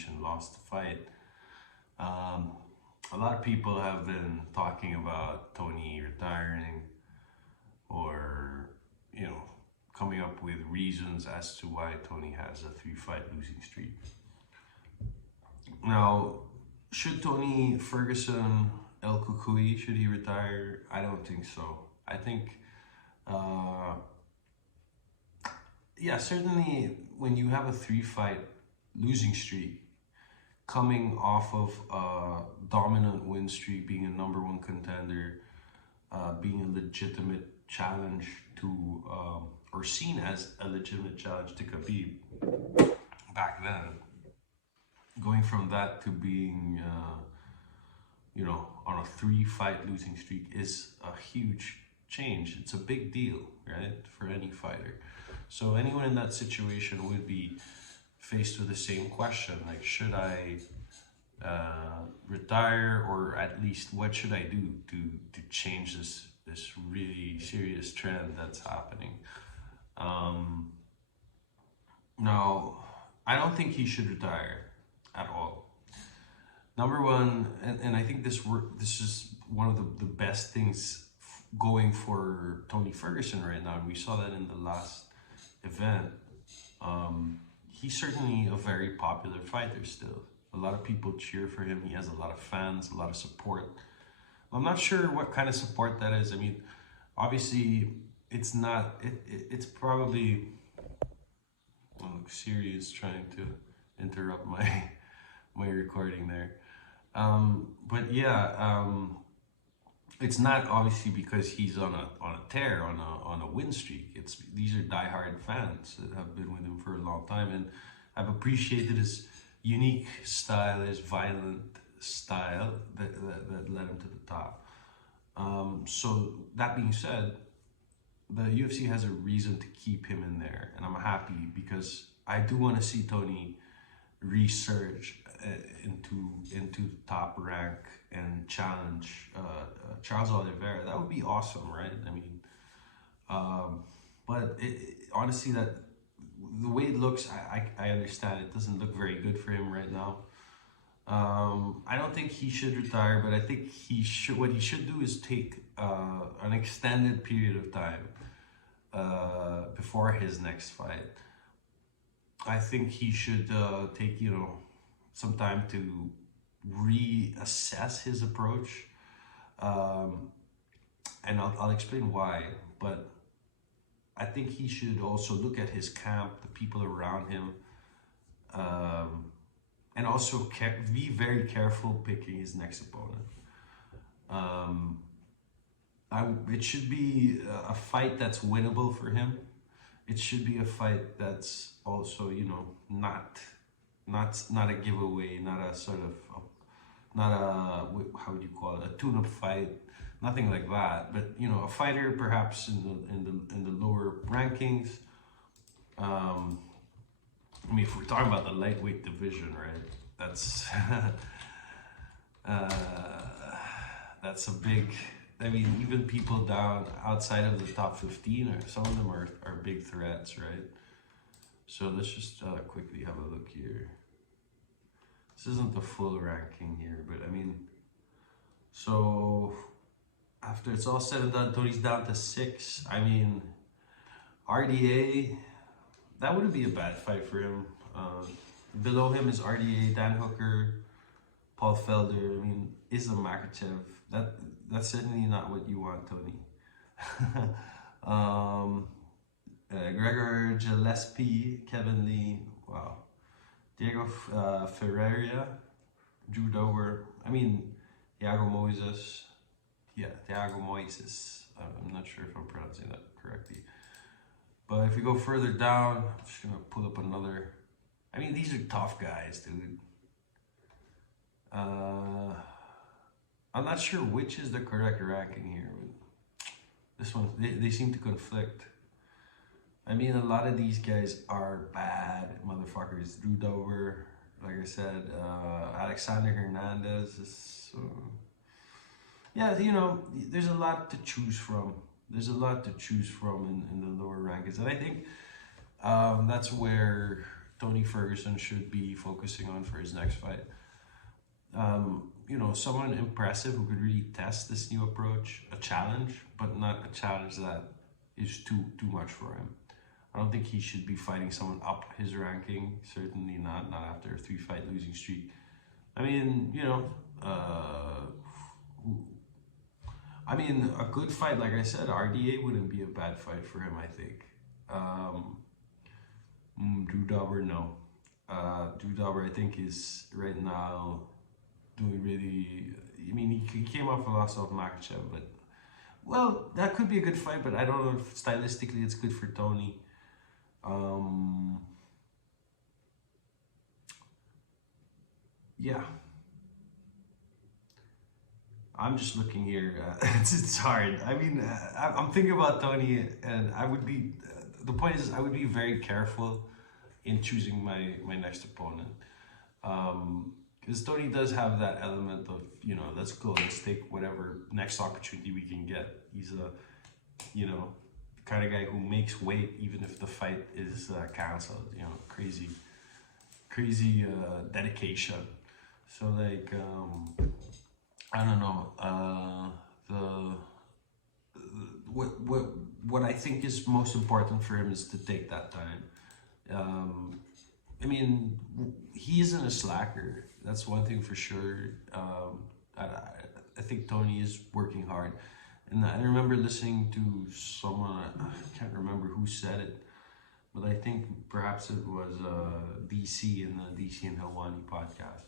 Dariush and lost the fight. A lot of people have been talking about Tony retiring, or coming up with reasons as to why Tony has a 3-fight losing streak. Now, should Tony Ferguson El Kukui, should he retire? I don't think so. I think, yeah, certainly when you have a 3-fight losing streak, coming off of a dominant win streak, being a #1 contender, being a legitimate challenge to, or seen as a legitimate challenge to Khabib back then, going from that to being, on a 3-fight losing streak is a huge change. It's a big deal, right, for any fighter. So anyone in that situation would be faced with the same question, like, should I retire, or at least what should I do to change this really serious trend that's happening? Now, I don't think he should retire at all. #1, and I think this is one of the best things going for Tony Ferguson right now, and we saw that in the last event. He's certainly a very popular fighter still. A lot of people cheer for him. He has a lot of fans, a lot of support. I'm not sure what kind of support that is. I mean, obviously, it's not. It's probably. Oh, Siri is trying to interrupt my recording there. But yeah, it's not obviously because he's on a tear, on a win streak. These are diehard fans that have been with him for a long time, and I've appreciated his unique style, his violent style that led him to the top. So that being said, the UFC has a reason to keep him in there, and I'm happy because I do want to see Tony resurge into top rank and challenge Charles Oliveira. That would be awesome, right? I mean, but honestly, that the way it looks, I understand it doesn't look very good for him right now. I don't think he should retire, but I think what he should do is take an extended period of time before his next fight. I think he should take some time to reassess his approach, and I'll explain why. But I think he should also look at his camp, the people around him, and also be very careful picking his next opponent. It should be a fight that's winnable for him. It should be a fight that's also, not a giveaway, not a sort of, not a, how would you call it, a tune-up fight, nothing like that. But a fighter perhaps in the lower rankings. I mean, if we're talking about the lightweight division, right? That's that's a big. I mean, even people down outside of the top 15, or some of them are big threats, right? So let's just quickly have a look here. This isn't the full ranking here, but I mean, so after it's all said and done, Tony's down to 6. I mean, RDA, that wouldn't be a bad fight for him. Below him is RDA, Dan Hooker, Paul Felder. I mean, Islam Makhachev. That's certainly not what you want, Tony. Gregor Gillespie, Kevin Lee, wow. Diego Ferreira, Drew Dober. I mean, Thiago Moises. I'm not sure if I'm pronouncing that correctly. But if we go further down, I'm just gonna pull up another. I mean, these are tough guys, dude. I'm not sure which is the correct ranking here. This one, they seem to conflict. I mean, a lot of these guys are bad motherfuckers. Drew Dober, like I said, Alexander Hernandez is. Yeah, there's a lot to choose from. There's a lot to choose from in the lower rankings, and I think that's where Tony Ferguson should be focusing on for his next fight. You know, someone impressive who could really test this new approach, a challenge, but not a challenge that is too much for him. I don't think he should be fighting someone up his ranking. Certainly not after a 3-fight losing streak. I mean, you know, I mean, a good fight, like I said, RDA wouldn't be a bad fight for him, I think. Drew Dober, no. Drew Dober, I think, is right now doing really. I mean, he came off a loss of Makhachev, but well, that could be a good fight. But I don't know if stylistically it's good for Tony. Yeah, I'm just looking here. It's hard. I mean, I'm thinking about Tony, and I would be. The point is, I would be very careful in choosing my next opponent. Because Tony does have that element of, you know, let's go, let's take whatever next opportunity we can get. He's a, you know, kind of guy who makes weight even if the fight is canceled. You know, crazy dedication. So like, I don't know. What I think is most important for him is to take that time. I mean, he isn't a slacker. That's one thing for sure. I think Tony is working hard. And I remember listening to someone, I can't remember who said it, but I think perhaps it was DC in the DC and Helwani podcast,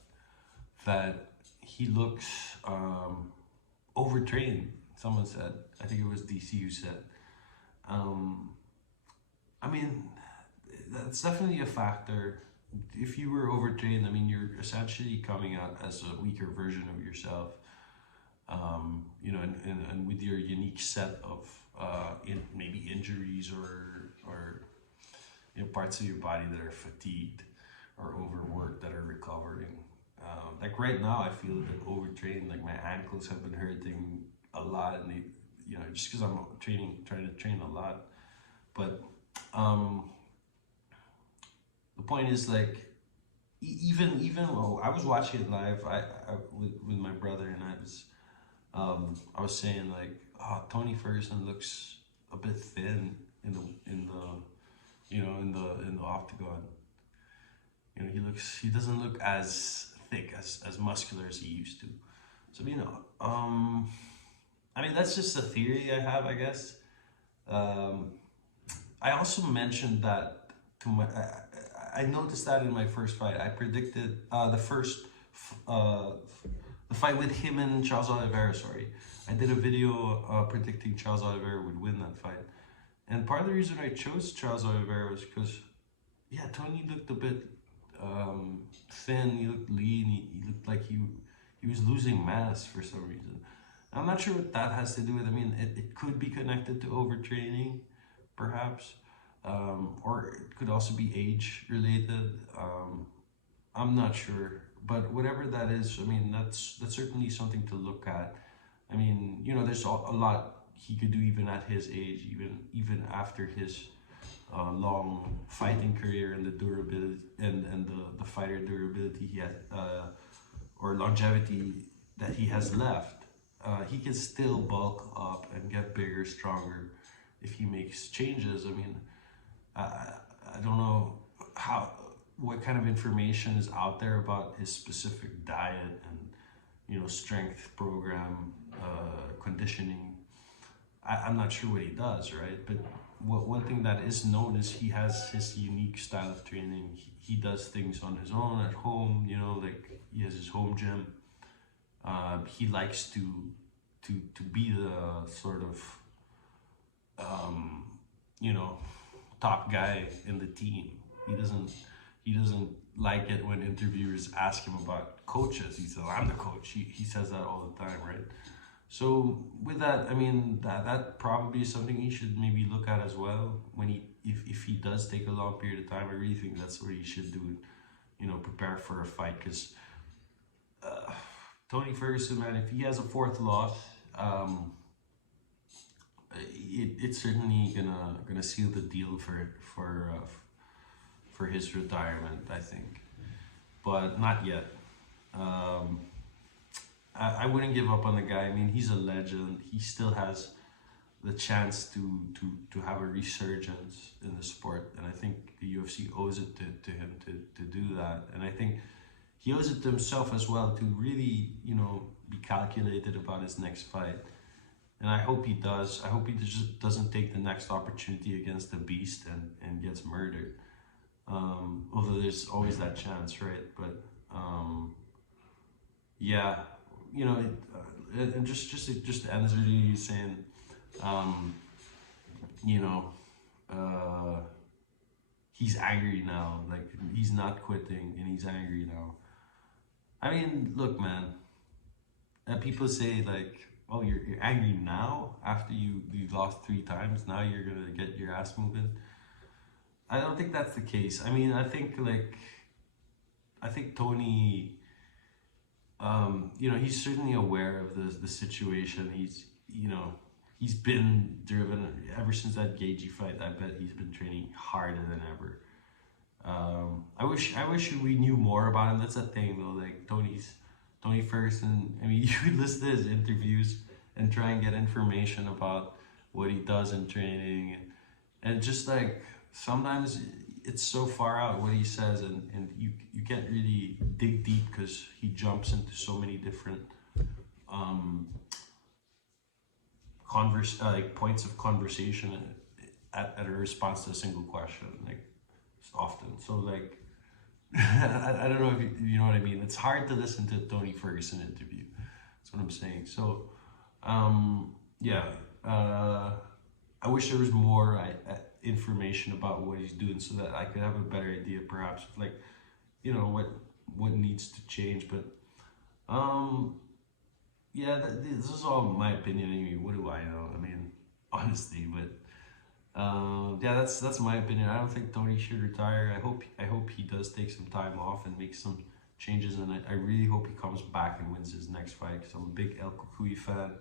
that he looks overtrained. Someone said, I think it was DC who said. I mean, that's definitely a factor. If you were overtrained, I mean, you're essentially coming out as a weaker version of yourself. You know, and with your unique set of maybe injuries or you know, parts of your body that are fatigued or overworked that are recovering. Like right now, I feel a bit overtrained. Like my ankles have been hurting a lot, and they, you know, just because I'm trying to train a lot. But the point is, like, even well, I was watching it live. With my brother, and I was saying like, oh, Tony Ferguson looks a bit thin in the octagon. You know, he doesn't look as thick, as muscular as he used to. So, you know, I mean, that's just a theory I have, I guess. I also mentioned that to my. I noticed that in my first fight, I predicted the fight with him and Charles Oliveira. Sorry, I did a video predicting Charles Oliveira would win that fight, and part of the reason I chose Charles Oliveira was because, yeah, Tony looked a bit thin. He looked lean. He looked like he was losing mass for some reason. I'm not sure what that has to do with. I mean, it could be connected to overtraining, perhaps. Or it could also be age related. I'm not sure, but whatever that is, I mean, that's certainly something to look at. I mean, you know, there's a lot he could do even at his age, even after his long fighting career and the durability and the fighter durability he had, or longevity that he has left. He can still bulk up and get bigger, stronger if he makes changes. I mean, I don't know what kind of information is out there about his specific diet and, you know, strength program, conditioning. I'm not sure what he does, right? But one thing that is known is he has his unique style of training. He does things on his own at home, you know, like he has his home gym. He likes to be the sort of you know, top guy in the team. He doesn't like it when interviewers ask him about coaches. He says, I'm the coach. He says that all the time, right? So with that, I mean, that probably is something he should maybe look at as well when if he does take a long period of time. I really think that's what he should do, you know, prepare for a fight, because Tony Ferguson, man, if he has a fourth loss, it's certainly gonna seal the deal for for his retirement, I think, but not yet. I wouldn't give up on the guy. I mean, he's a legend. He still has the chance to have a resurgence in the sport, and I think the UFC owes it to him to do that. And I think he owes it to himself as well to really, you know, be calculated about his next fight. And I hope he does. I hope he just doesn't take the next opportunity against the beast and gets murdered. Although there's always that chance, right? But yeah, you know, and just to end this video, saying, you know, he's angry now. Like, he's not quitting, and he's angry now. I mean, look, man. People say like, oh, you're angry now after you lost 3 times. Now you're gonna get your ass moving. I don't think that's the case. I mean, I think Tony, you know, he's certainly aware of the situation. He's, you know, he's been driven ever since that Gaethje fight. I bet he's been training harder than ever. I wish we knew more about him. That's the thing though. Like Tony Ferguson. I mean, you could listen to his interviews and try and get information about what he does in training, and just like sometimes it's so far out what he says, and you can't really dig deep because he jumps into so many different points of conversation at a response to a single question, like often. So like I don't know if you know what I mean. It's hard to listen to a Tony Ferguson interview. That's what I'm saying. So yeah, I wish there was more information about what he's doing so that I could have a better idea, perhaps, of like, you know, what needs to change. But yeah, this is all my opinion. I mean, what do I know? I mean, honestly, but yeah, that's my opinion. I don't think Tony should retire. I hope he does take some time off and make some changes, and I really hope he comes back and wins his next fight, because I'm a big El Cucuy fan.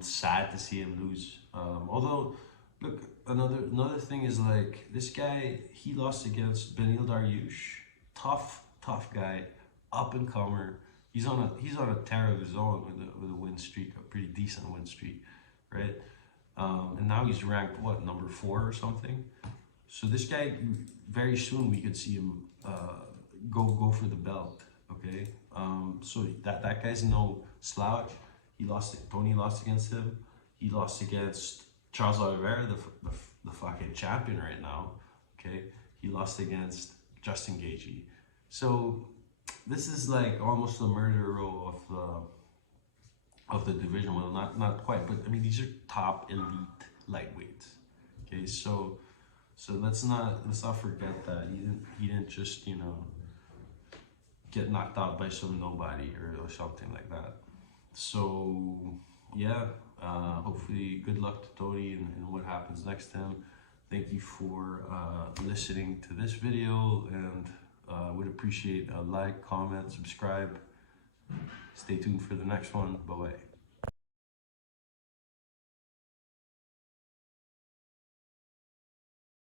Sad to see him lose. Although, look, another thing is like, this guy, he lost against Beniel Dariush. Tough guy, up and comer. He's on a tear of his own with a win streak, a pretty decent win streak, right? And now he's ranked what, number 4 or something. So this guy, very soon we could see him go for the belt. Okay, so that guy's no slouch. Tony lost against him. He lost against Charles Oliveira, the fucking champion right now. Okay, he lost against Justin Gaethje. So this is like almost the murder row of the division. Well, not quite, but I mean, these are top elite lightweights. Okay, so let's not forget that he didn't just, you know, get knocked out by some nobody or something like that. So yeah, hopefully good luck to Tony and what happens next to him. Thank you for listening to this video, and would appreciate a like, comment, subscribe. Stay tuned for the next one. Bye bye.